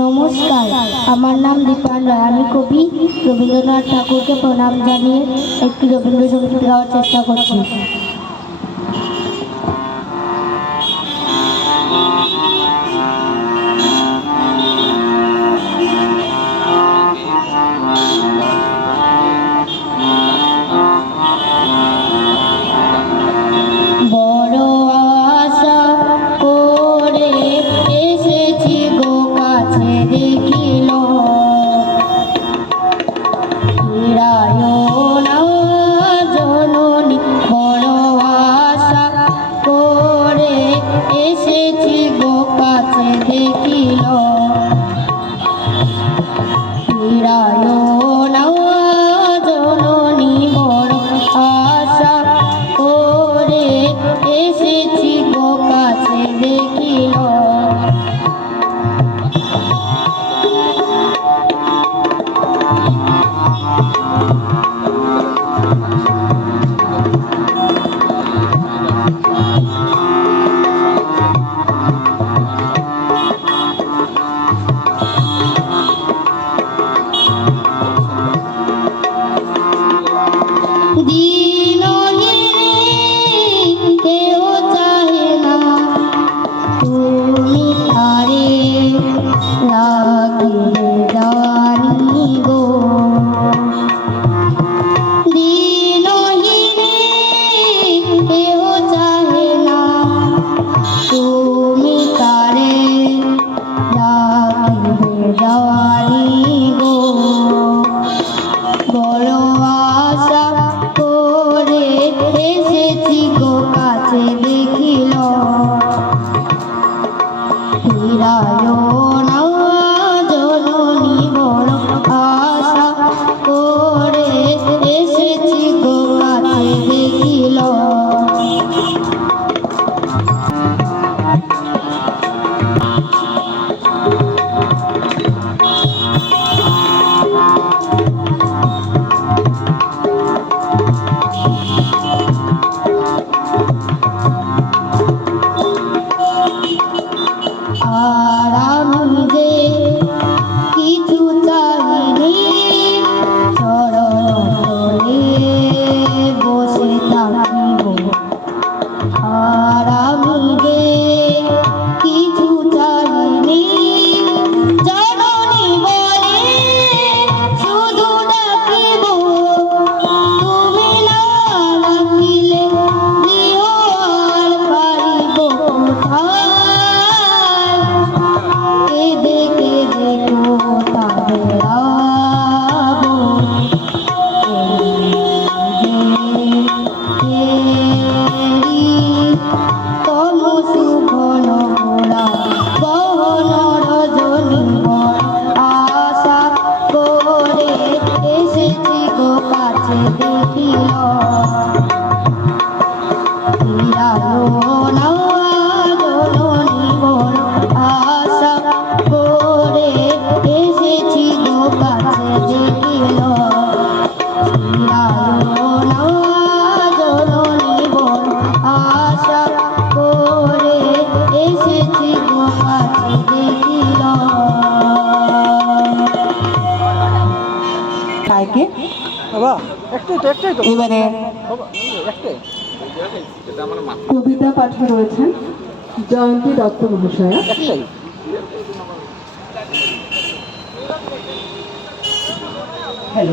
নমস্কার, আমার নাম দীপান রায়। আমি কবি রবীন্দ্রনাথ ঠাকুরকে প্রণাম জানিয়ে একটি রবীন্দ্রসঙ্গীত গাওয়ার চেষ্টা করছি। আমরা বড় আশা করে এসেছি গো কাছে। আশা করে কবিতা পাঠ রয়েছেন জয়ন্তী দত্ত মহাশয়া। Hay.